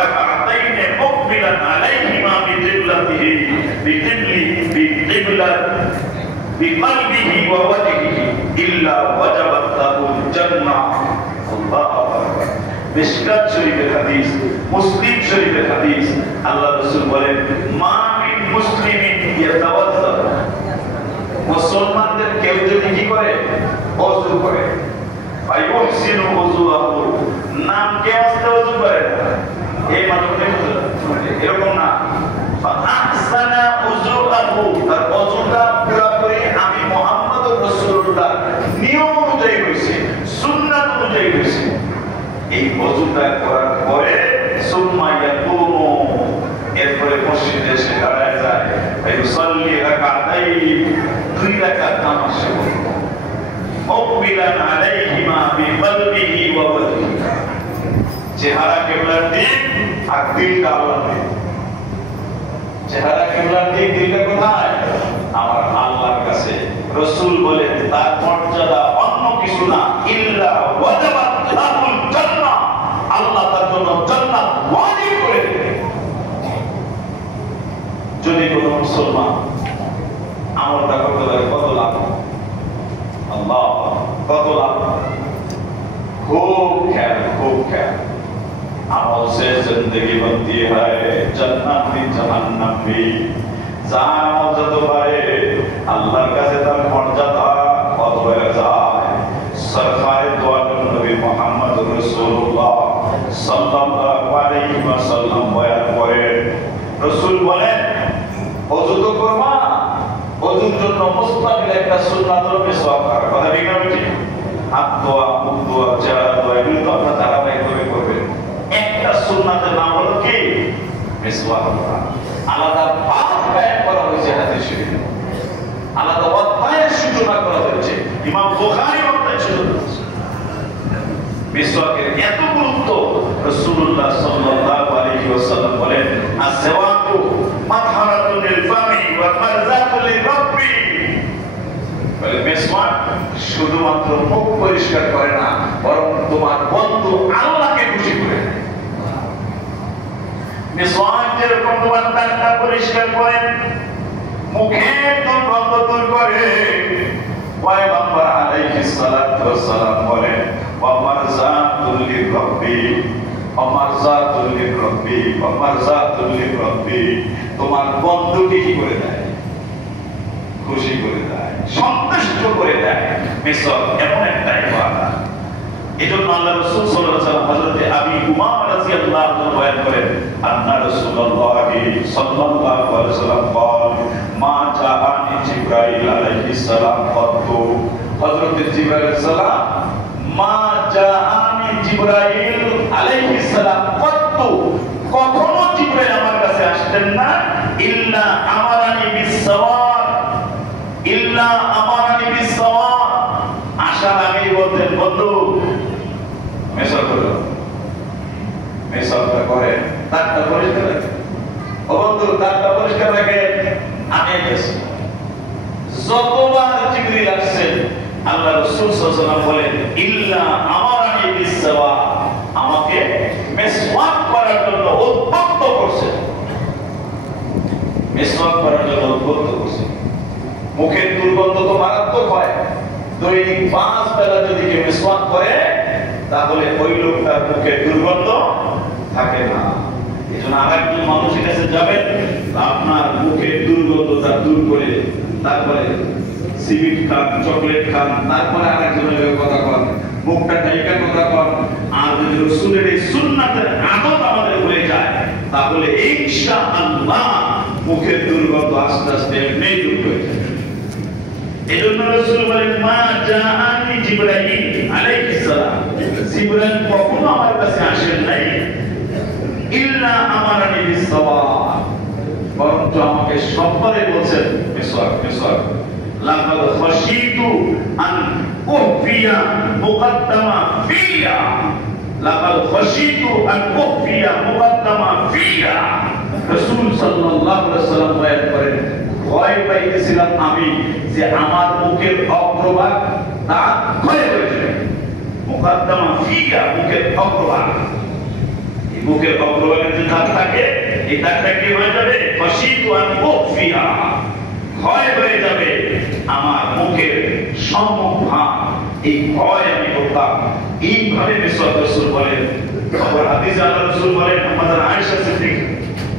ركعتين مقبلا عليهما بقلبه ووجهه إلا وجبت له الجنة. الله أكبر. মিশকাত শরীফের হাদিস, মুসলিম শরীফের হাদিস, আল্লাহ রাসূল বলেন মা মিন মুসলিমিন ইয়াতাওয়াজ্জা, মুসলমানদের কেউ যদি কি করে, ওযু করে, আইয়ুহসিনু ওযুহু, নাম কে আসতে ওযু করে এই মানুষকে এরকম না, ফাহসানা ওযুহু, তার ওযুটা পুরোপুরি আমি মুহাম্মদুর রাসূলুল্লাহ নিয়ম অনুযায়ী হইছে, সুন্নাত অনুযায়ী হইছে, এই ওযুটা করার পরে সুম্মা ইয়াকুমু, এরপরে মসজিদে এসে দাঁড়ায় যায়, ফায়ুসাল্লি রাকাতাইন, 2 রাকাত নামাজ পড়ে, মুকবিলান আলাইহিমা বিকলবিহি ওয়া ওয়াজহিহি, চেহারা কিবলার দিক আর দিলটা আল্লাহর দিক। চেহারা কিবলার দিক, দিলটা কোথায়? আমার আল্লাহর কাছে। রাসূল বলেন তার মর্যাদা অন্য কিছু না, ইল্লা ওয়াজাবাত লাহুল জান্নাহ, আল্লাহ তার জন্য জান্নাত ওয়াজিব করে দেবে। যদি কোনো মুসলমান আমলটা করতে পারে কত লাভ, আল্লাহ কত লাভ, खूब ख्याल, खूब ख्याल। अमल से जिंदगी बनती है, जन्नत भी जहन्नम भी। जान अमल जत पारे আল্লাহর কাছে তার মর্যাদা কত হয়ে যায়। সরকারে দো আলম নবী মুহাম্মদ রাসূলুল্লাহ সাল্লাল্লাহু আলাইহি ওয়াসাল্লাম বয়ান করেন, রাসূল বলেন ওযু তো করবা, ওযুর জন্য মুস্তাকিল একটা সুন্নাত হলো মিসওয়াক করা। কথা ঠিক না ঠিক? হাত ধোয়া, মুখ ধোয়া, চেহারা ধোয়া, এগুলো তো আপনারা ধারাবাহিকভাবে করবেন। একটা সুন্নাতের নাম হলো কি? মিসওয়াক করা। আলাদা বাব বয়ান করা হয়েছে হাদিস শরীফে, আলাদা অধ্যায়ের সূচনা করা হয়েছে, ইমাম বুখারী অধ্যায় শুরু করেছে। মিসওয়াকের এত গুরুত্ব, রাসূলুল্লাহ সাল্লাল্লাহু আলাইহি ওয়াসাল্লাম বলেন আসওয়াকু মাতহারাতুল লিল ফামি ওয়া মারজাতুল লিরাব্বি। বলে মিসওয়াক শুধুমাত্র মুখ পরিষ্কার করে না, বরং তোমার বন্ধু আল্লাহকে খুশি করে দেয়। মিসওয়াক যেরকম তোমার দাঁতটা পরিষ্কার করে, মুখের দুর্গন্ধ দূর করে, পয়গম্বর আলাইহিস সালাতু ওয়াস সালাম বলেন ওয়া মারজাতুল লিরাব্বি, ওয়া মারজাতুল লিরাব্বি, ওয়া মারজাতুল লিরাব্বি, তোমার বন্ধুকে কি করে দেয়? খুশি করে দেয়, সন্তুষ্ট করে দেয়। মিসওয়াক এমন একটা ইবাদত, এজন্য আল্লাহ রাসূল সাল্লাল্লাহু আলাইহি ওয়াসাল্লাম হযরত আবী উমামা রাদিয়াল্লাহু আনহু বয়ান করেন আন্না রাসূলুল্লাহ সাল্লাল্লাহু আলাইহি ওয়াসাল্লাম বলেন মা জাআনি জিবরাইল আলাইহিস সালাম কত্তু, হযরত জিবরাইল আলাইহিস সালাম, মা জাআনি জিবরাইল আলাইহিস সালাম কত্তু, কখনো জিবরাইল আমার কাছে আসতেন না, ইল্লা আমারানি বিসসাওয়াব, ইল্লা আমারানি বিসসাওয়াব, আসার আগেই বলতেন বন্ধু মেসর করো, মেসরটা করে তারটা পরিষ্কার রাখে, ও বন্ধু তারটা পরিষ্কার রাখে, আমি গেছি। যতবার জিবরিল আসছেন আল্লাহ রাসূল সাল্লাল্লাহু আলাইহি ওয়াসাল্লাম বলেন ইল্লা আমারানি বিসসাওয়াব, আমাকে মিসওয়াক করার জন্য উদ্বুদ্ধ করছেন, মিসওয়াক করার জন্য উদ্বুদ্ধ করছেন। মুখের দুর্গন্ধ তো মারাত্মক হয়, দৈনিক 5 বেলা যদি কেউ মিসওয়াক করে তাহলে ওই লোকটার মুখে দুর্গন্ধ থাকে না। এজন্য আরেকজন মানুষের কাছে যাবেন, আপনার মুখের দুর্গন্ধটা দূর করে, তারপরে সিগারেট খান, চকলেট খান, তারপরে আরেকজনের কথা বলেন, মুখটা ঢাকা কথা বলেন। আর যদি রাসূলের এই সুন্নাতের আদত আমাদের হয়ে যায় তাহলে ইনশাআল্লাহ মুখের দুর্গন্ধ আস্তে আস্তে এমনি দূর হয়ে যাবে। এজন্য রাসূল বলেন মা জাআনি জিবরাইল আলাইহিস সালাম, জিবরাইল কখনো আমার কাছে আসেন নাই, ইল্লা আমারানি বিসসাওয়াব, বরং আমাকে সববারে বলছেন মিসওয়াক, মিসওয়াক। লাকাদ খাশিতু আন উফিয়া মুকদ্দামা ফিয়া, লাকাদ খাশিতু আন উফিয়া মুকদ্দামা ফিয়া। রাসূল সাল্লাল্লাহু আলাইহি ওয়াসাল্লাম বয়ান করেন ভয় পাইতেছিলাম আমি যে আমার মুখের অগ্রভাগ দাঁত ক্ষয় হয়ে যাবে, মুকদ্দামা ফিয়া, মুখের অগ্রভাগ। এই মুখের অগ্রভাগে যে দাঁত থাকে এই দাঁতটা কি হয়ে যাবে ফাশিতু আন উফিয়া ভয় হয়ে যাবে আমার মুখের সম্মুখ ভাগ এই ভয় আমি করতাম এইভাবে মিসওয়াক রাসূল বলেন আবার হাদিসে আল্লাহ রাসূল বলেন আমাদের আয়েশা সিদ্দিক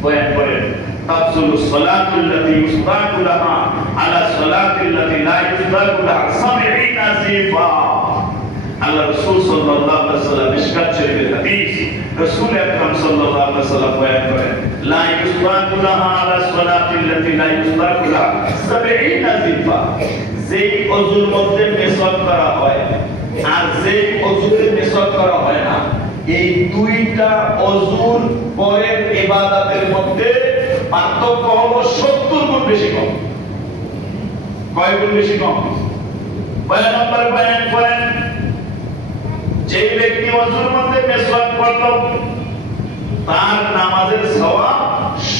বয়ান করেন তাফসুলু সালাতুল লাতী ইউসতাকু লাহা আলা সালাতিল লাতী লা ইউসতাকু লাহা 70 জিফা আল্লাহ রাসূল সাল্লাল্লাহু আলাইহি ওয়াসাল্লাম মিশকাত শরীফের হাদিস রাসূল আকরাম সাল্লাল্লাহু আলাইহি ওয়াসাল্লাম বয়ান করেন লা ইউসতাকু লাহা আলা সালাতিল লাতী লা ইউসতাকু লাহা 70 জিফা যেই ওযুর মধ্যে মিসওয়াক করা হয় আর যেই ওযুতে মিসওয়াক করা হয় না এই দুইটা ওযুর পরের ইবাদতের মধ্যে পার্থক্য হলো 70 গুণ বেশি কম কয় গুণ বেশি কম কয় নম্বর বয়ান করেন যে ব্যক্তি ওযুর মধ্যে মিসওয়াক করলো তার নামাজের সওয়াব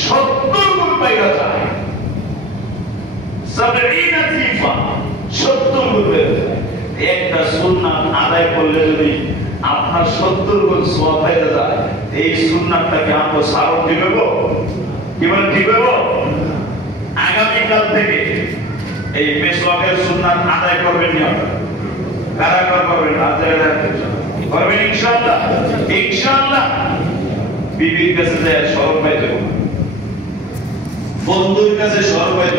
70 গুণ বেড়ে যায় 70 জিফা 70 গুণ বেড়ে যায় একটা সুন্নাত আদায় করলে যদি আপনার 70 গুণ সওয়াব হয়ে যায় এই সুন্নাতটাকে আমরা সারণ দিবেব কি বলেন ঠিক হবে আগামী কাল থেকে এই মিসওয়াকের সুন্নাত আদায় করবেন না কারা করবেন আদায় করবেন ইনশাআল্লাহ ইনশাআল্লাহ বিবির কাছে যায় সরব পাইতে বন্ধুর কাছে সরব পাইতে